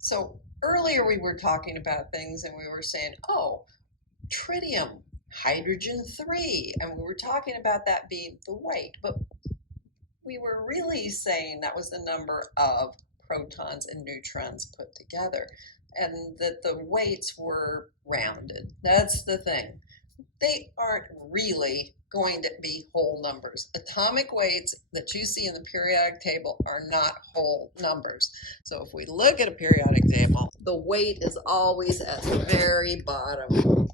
So earlier we were talking about things and we were saying, oh, tritium, hydrogen 3, and we were talking about that being the weight, but we were really saying that was the number of protons and neutrons put together, and that the weights were rounded. That's the thing. They aren't really going to be whole numbers. Atomic weights that you see in the periodic table are not whole numbers. So if we look at a periodic table, the weight is always at the very bottom.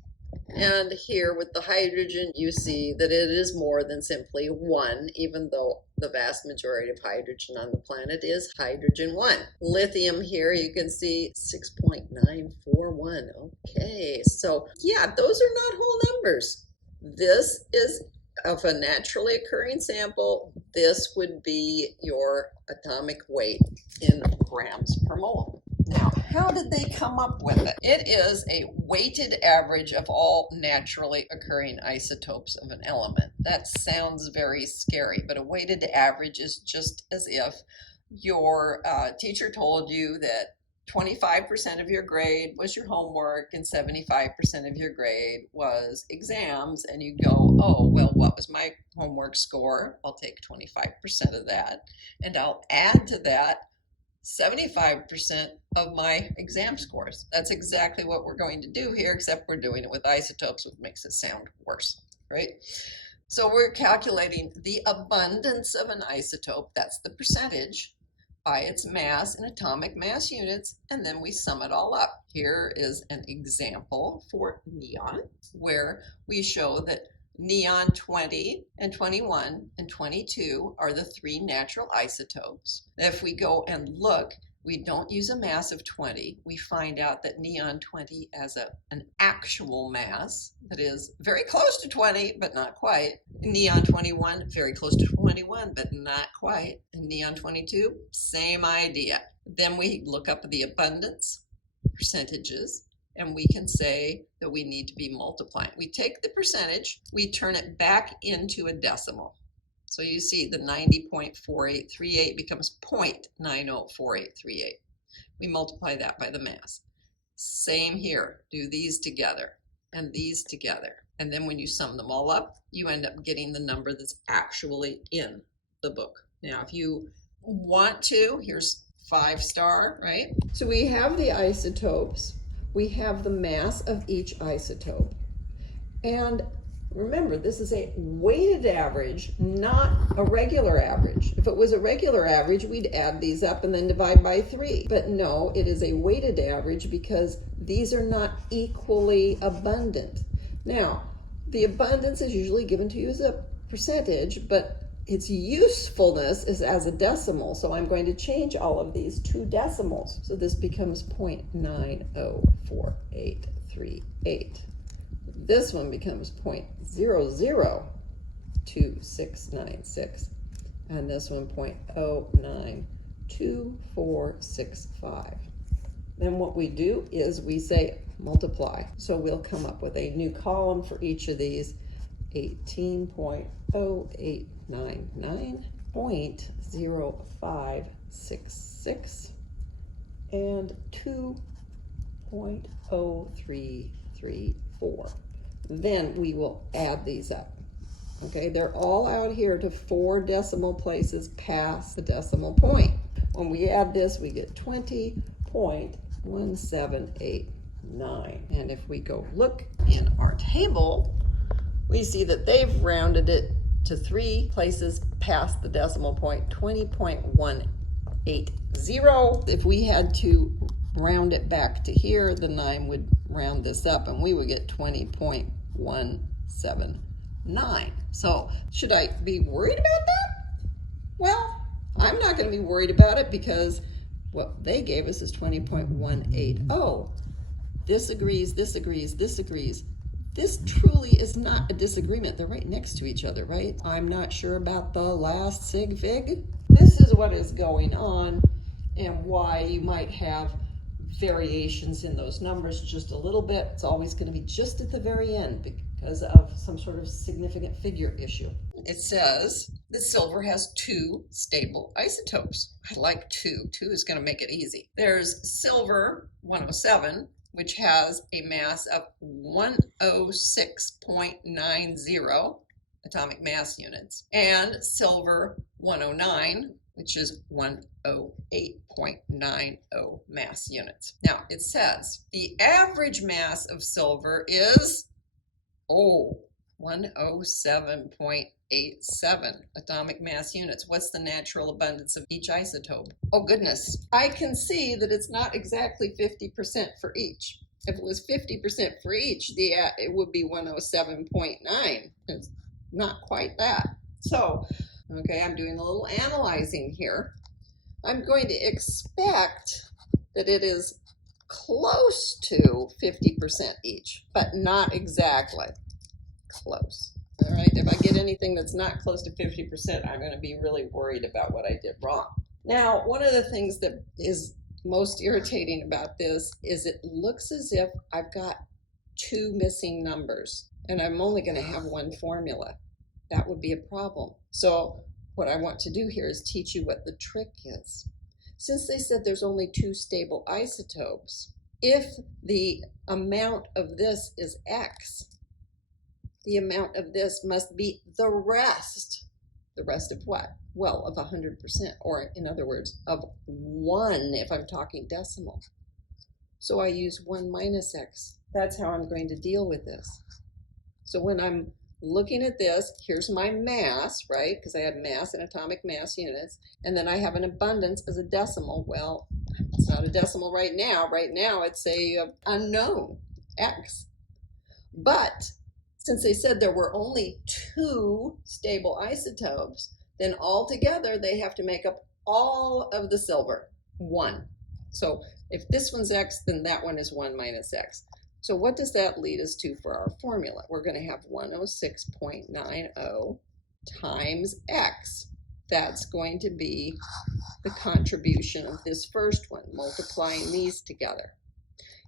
And here with the hydrogen, you see that it is more than simply 1, even though the vast majority of hydrogen on the planet is hydrogen 1. Lithium here, you can see 6.941. Okay, so yeah, those are not whole numbers. This is of a naturally occurring sample. This would be your atomic weight in grams per mole. Now, how did they come up with it? It is a weighted average of all naturally occurring isotopes of an element. That sounds very scary, but a weighted average is just as if your teacher told you that 25% of your grade was your homework and 75% of your grade was exams, and you go, oh, well, what was my homework score? I'll take 25% of that, and I'll add to that 75% of my exam scores. That's exactly what we're going to do here, except we're doing it with isotopes, which makes it sound worse, right? So we're calculating the abundance of an isotope, that's the percentage, by its mass in atomic mass units, and then we sum it all up. Here is an example for neon, where we show that neon 20 and 21 and 22 are the 3 natural isotopes. If we go and look, we don't use a mass of 20. We find out that neon 20 has an actual mass that is very close to 20, but not quite. Neon 21, very close to 21, but not quite. And neon 22, same idea. Then we look up the abundance percentages, and we can say that we need to be multiplying. We take the percentage, we turn it back into a decimal. So you see the 90.4838 becomes 0.904838. We multiply that by the mass. Same here, do these together and these together. And then when you sum them all up, you end up getting the number that's actually in the book. Now, if you want to, here's 5-star, right? So we have the isotopes. We have the mass of each isotope. And remember, this is a weighted average, not a regular average. If it was a regular average, we'd add these up and then divide by 3. But no, it is a weighted average because these are not equally abundant. Now, the abundance is usually given to you as a percentage, but its usefulness is as a decimal, so I'm going to change all of these to decimals. So this becomes 0.904838. This one becomes 0.002696, and this one 0.092465. Then what we do is we say multiply. So we'll come up with a new column for each of these, 18.0899.0566 and 2.0334. Then we will add these up. Okay, they're all out here to 4 decimal places past the decimal point. When we add this, we get 20.1789. And if we go look in our table, we see that they've rounded it to 3 places past the decimal point, 20.180. If we had to round it back to here, the 9 would round this up and we would get 20.179. So should I be worried about that? Well, I'm not going to be worried about it because what they gave us is 20.180. This agrees, this agrees, this agrees. This truly is not a disagreement. They're right next to each other, right? I'm not sure about the last sig fig. This is what is going on and why you might have variations in those numbers just a little bit. It's always going to be just at the very end because of some sort of significant figure issue. It says The silver has two stable isotopes. I like two. Two is going to make it easy. There's silver 107, which has a mass of 106.90 atomic mass units, and silver 109, which is 108.90 mass units. Now, it says the average mass of silver is, 107.87 atomic mass units. What's the natural abundance of each isotope? Oh goodness, I can see that it's not exactly 50% for each. If it was 50% for each, it would be 107.9. It's not quite that. So, okay, I'm doing a little analyzing here. I'm going to expect that it is close to 50% each, but not exactly. Close. All right, if I get anything that's not close to 50%, I'm going to be really worried about what I did wrong. Now, one of the things that is most irritating about this is it looks as if I've got two missing numbers, and I'm only going to have one formula. That would be a problem. So what I want to do here is teach you what the trick is. Since they said there's only two stable isotopes, if the amount of this is X, the amount of this must be the rest. The rest of what? Well, of 100%, or in other words, of 1 if I'm talking decimal. So I use 1 minus X. That's how I'm going to deal with this. So when I'm looking at this, here's my mass, right? Because I have mass in atomic mass units, and then I have an abundance as a decimal. Well, it's not a decimal right now. Right now it's a unknown, X. But since they said there were only two stable isotopes, then altogether they have to make up all of the silver, 1. So if this one's X, then that one is 1 minus X. So what does that lead us to for our formula? We're going to have 106.90 times X. That's going to be the contribution of this first one, multiplying these together.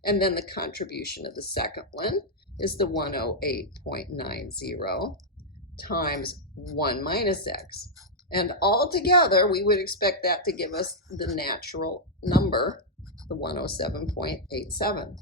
And then the contribution of the second one is the 108.90 times 1 minus X. And all together, we would expect that to give us the natural number, the 107.87.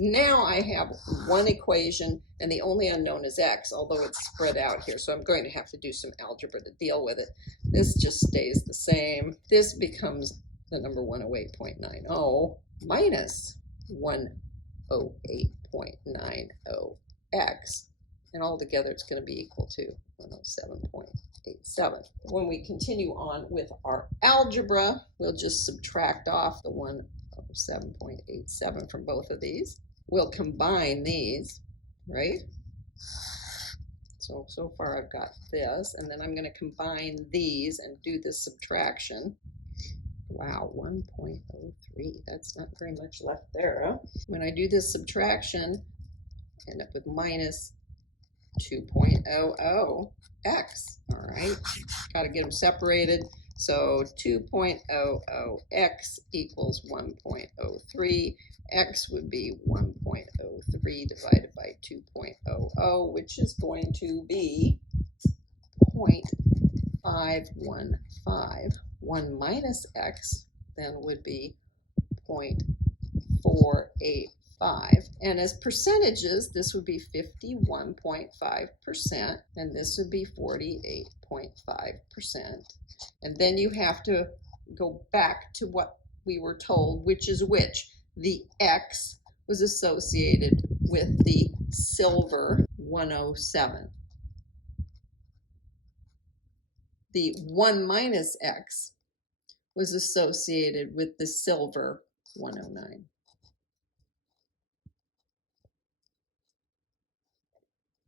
Now I have one equation, and the only unknown is X, although it's spread out here, so I'm going to have to do some algebra to deal with it. This just stays the same. This becomes the number 108.90 minus 108.90x, and altogether it's going to be equal to 107.87. When we continue on with our algebra, we'll just subtract off the 107.87 from both of these. We'll combine these, right? So far I've got this, and then I'm going to combine these and do this subtraction. Wow, 1.03, that's not very much left there, huh? When I do this subtraction, I end up with minus 2.00x, all right? Got to get them separated. So 2.00x equals 1.03. X would be 1.03 divided by 2.00, which is going to be 0.515. 1 minus x then would be 0.485. And as percentages, this would be 51.5%, and this would be 48.5%. And then you have to go back to what we were told, which is which. The X was associated with the silver 107. The 1 minus X was associated with the silver 109.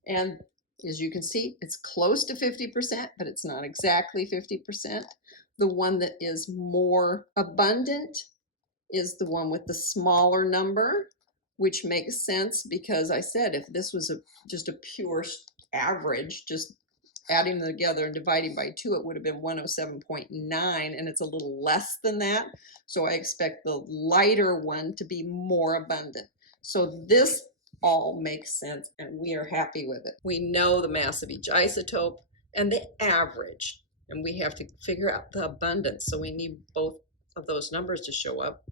And as you can see, it's close to 50%, but it's not exactly 50%. The one that is more abundant is the one with the smaller number, which makes sense because I said if this was just a pure average, just adding them together and dividing by 2, it would have been 107.9, and it's a little less than that. So I expect the lighter one to be more abundant. So this all makes sense, and we are happy with it. We know the mass of each isotope. and the average. And we have to figure out the abundance, so we need both of those numbers to show up.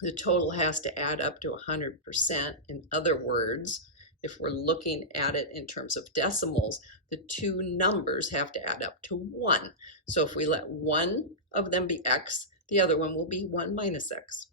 The total has to add up to 100%. In other words, if we're looking at it in terms of decimals, the two numbers have to add up to 1. So if we let one of them be x, the other one will be 1 minus x.